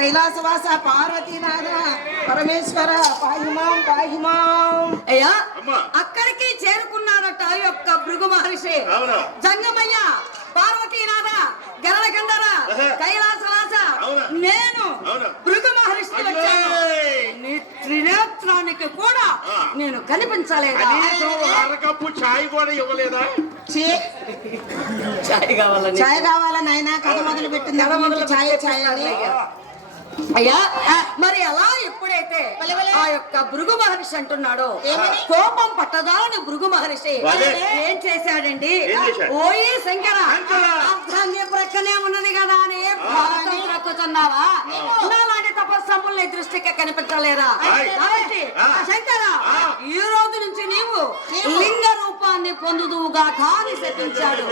కైలాసవాస పార్వతీనాథ పరమేశ్వర పాహిమాం పాహిమాం అయ్యా. అక్కడికి చేరుకున్నాడట ఆ యొక్క భృగు మహర్షి అవును. జంగమయ్య పార్వతీనాథ గరళ గంధర ఆహా. కైలాసవాస అవును. నేను అవును. భృగు మహర్షి వచ్చాను. నీ త్రినేత్రానికి కూడా. నేను కనిపించలేదా అరకప్పు ఛాయ్ కూడా ఇవ్వలేదా చాయ్ కావాలని ఛాయ్ కావాలా నాయనా కథ మొదలు పెట్టింది ఛాయ్ ఛాయ్ అని అయ్యా మరి ఎలా ఎప్పుడైతే ఆ యొక్క భృగు మహర్షి అంటున్నాడో? కోపం పట్టదాని భృగు మహర్షి. ఏం చేశాడండి? ఓయి శంకర. అర్థంగి ప్రక్కనే ఉన్నది కదా అని భారతం ప్రక్కుతున్నావా నాలాంటి తపస్సంపులు నీ దృష్టికి. కాబట్టి. ఆ శంకర. ఈ రోజు నుంచి నీవు లింగ రూపాన్ని పొందుదువుగా కాని శపించాడు.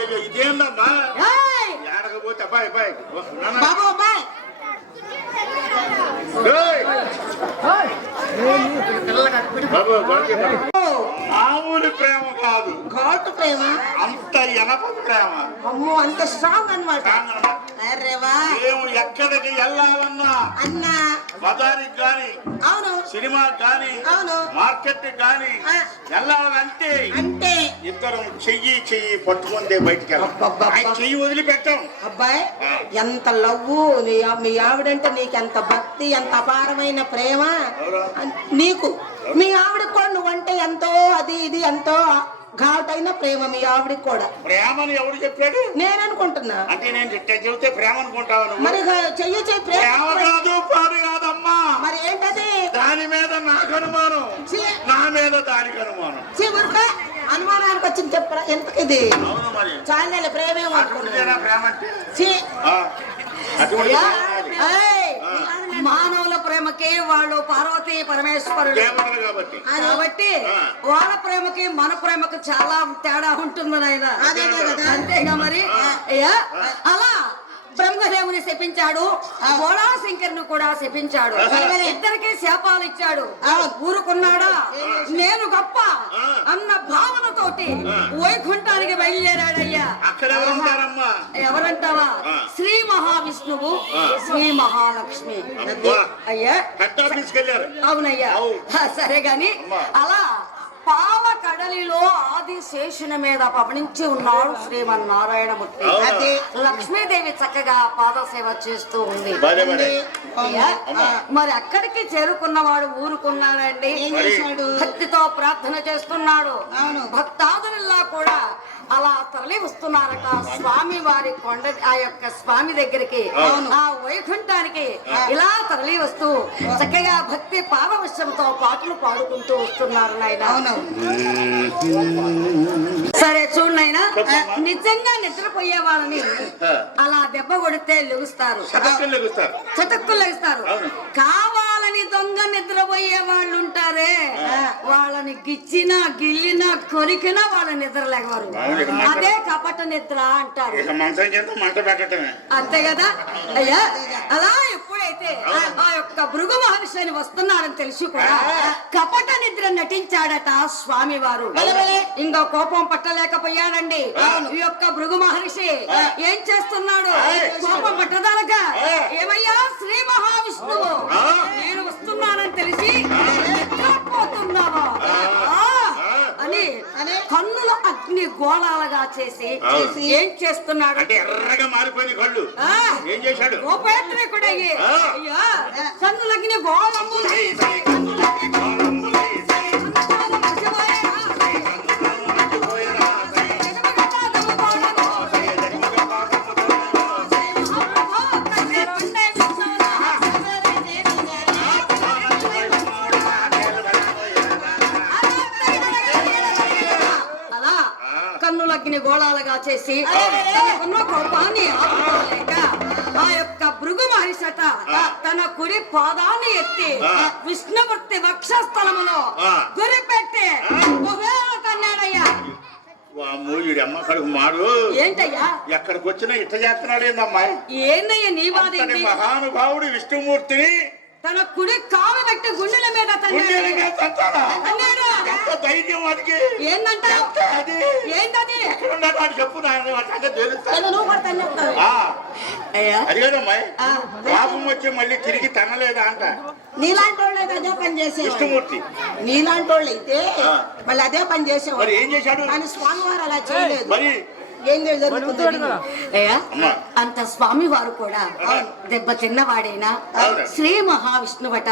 బాబు అబ్బాయి ఏయ్! బాబు, గొడవ చెప్పండి. మామూలు ప్రేమ కాదు. ఘాటు ప్రేమ? అంత ఎనప ప్రేమ. అమ్మో అంత స్ట్రాంగ్ వా. మేము ఎక్కడికి వెళ్ళాలన్నా అన్నా. బజార్కి గాని అవును. సినిమాకి గాని అవును. మార్కెట్ గాని ఆ. వెళ్ళాలంటే అంటే? ఇద్దరం చెయ్యి చెయ్యి పట్టుకుందే బయటికి. ఆయన చెయ్యి వదిలిపెట్టాం. అబ్బాయి ఎంత లవ్వు నీ మీ ఆవిడంటే నీకు ఎంత భక్తి ఎంత అపారమైన ప్రేమ? నీకు. మీ ఆవిడకి కూడా నువ్వంటే ఎంతో అది ఇది ఎంతో ఘాటైన ప్రేమ మీ ఆవిడకి కూడా. ప్రేమని ఎవడు చెప్పాడు? నేను అనుకుంటున్నా. అంటే నేను చెబితే ప్రేమ అనుకుంటావు? మరి చెయ్యి చెయ్యి ప్రేమ కాదు పాడు కాదమ్మా. మరి ఏంటది? దాని మీద నాకు అనుమానం. నా మీద దానికి అనుమానం. ఛీ, ఊరుకో. అనుమానానికి వచ్చింది చెప్పరా? ఎంత ఇది? చాలా ప్రేమే అటువంటిదేనా ప్రేమ అంటే? మానవుల ప్రేమకి వాళ్ళు పార్వతీ పరమేశ్వరుడు. దేవతలు కాబట్టి. వాళ్ళ ప్రేమకి మన ప్రేమకి చాలా తేడా ఉంటుంది నాయన. అదే కదా. అంతేగా మరి? అయ్యా అలా బ్రహ్మదేవుని శపించాడు బోళా శంకర్ని కూడా శపించాడు. ఇద్దరికి శాపాలు ఇచ్చాడు. ఊరుకున్నాడా? నేను గొప్ప అన్న భావనతోటి వైకుంఠానికి బయలుదేరాడయ్యా. ఎవరంటావా. శ్రీ మహావిష్ణువు శ్రీ మహాలక్ష్మి. అయ్యా. అవునయ్యా. సరే గాని. అలా పాల కడలిలో ఆది శేషుని మీద పవనించి ఉన్నాడు శ్రీమన్నారాయణమూర్తి? అదే లక్ష్మీదేవి చక్కగా పాదసేవ చేస్తూ ఉంది. మరి అక్కడికి చేరుకున్నవాడు ఊరుకున్నాడండి. భక్తితో ప్రార్థన చేస్తున్నాడు. అవును. భక్తాదుల్లా కూడా అలా తరలి వస్తున్నారట స్వామి వారి కొండ ఆ యొక్క స్వామి దగ్గరికి అవును. ఆ వైకుంఠానికి ఇలా తరలి వస్తూ చక్కగా భక్తి పారవశ్యంతో పాటలు పాడుకుంటూ వస్తున్నారు నాయన అవును సరే చూడు నాయన చెప్పమ్మా. నిజంగా నిద్రపోయే వాళ్ళని. అలా దెబ్బ కొడితే లెగుస్తారు సదస్సులు లెగుస్తారు చటుక్కులు లెగుస్తారు అవును. కావాలని దొంగ నిద్రపోయే వాళ్ళు ఉంటారే గిచ్చినా గిల్లినా కొరికినా వాళ్ళ నిద్ర మంట- అదే కపట నిద్ర అంటారు. అంతే కదా? అయ్యా అలా ఎప్పుడైతే ఆ యొక్క భృగు మహర్షి అని వస్తున్నారని తెలిసి కూడా కపట నిద్ర నటించాడట స్వామి వారు ఇంకా కోపం పట్టలేకపోయాడండి. ఈ యొక్క భృగు మహర్షి ఏం చేస్తున్నాడు? కోపం పట్టదానక ఏమయ్యా? శ్రీ మహావిష్ణువు. నేను వస్తున్నానని తెలిసి నిద్రపోతున్నావా ఆ, అని కన్నుల అగ్ని గోళాలుగా చేసి. ఏం చేస్తున్నాడు అంటే ఎర్రగా మారిపోయింది కళ్ళు. ఏం చేశాడు గోపేత్రికుడు అయ్యి. ఆ. అయ్యా కన్నులగ్ని గోళాలుగా చేసి తనకున్న కోపాన్ని ఆపుకోలేక ఆ యొక్క భృగు మహిషట తన కుడి పాదాన్ని ఎత్తి విష్ణుమూర్తి వక్షస్థలములో. గురిపెట్టి కన్నాడయ్యా. అమ్మ కడుపు ఏంటయ్యా? ఎక్కడికి వచ్చినా ఇట్ట చేస్తున్నాడేందమ్మాయి? ఏందయ్యా నీ బాధ మహానుభావుడు విష్ణుమూర్తిని తన కుడి కాలు కట్టి గుండెల మీద తన్నాడు. ధైర్యం వాడికి అది? ఏంటది? ఎక్కడ ఉన్నాడు వాడు చెప్పు కోపం వచ్చి మళ్ళీ తిరిగి తనలేదా? అంట. నీలాంటి వాళ్ళు అయితే అదే పని చేసేవాడు విష్ణుమూర్తి. నీలాంటి వాళ్ళు అయితే. మళ్ళీ అదే పని మరి చేసేవాడు ఏం చేశాడు? కానీ స్వామివారు అలా చేయలేదు. మరి? ఏం జరుగుతుంది. అంత స్వామి వారు కూడా దెబ్బ తిన్నవాడైనా. శ్రీ మహావిష్ణువట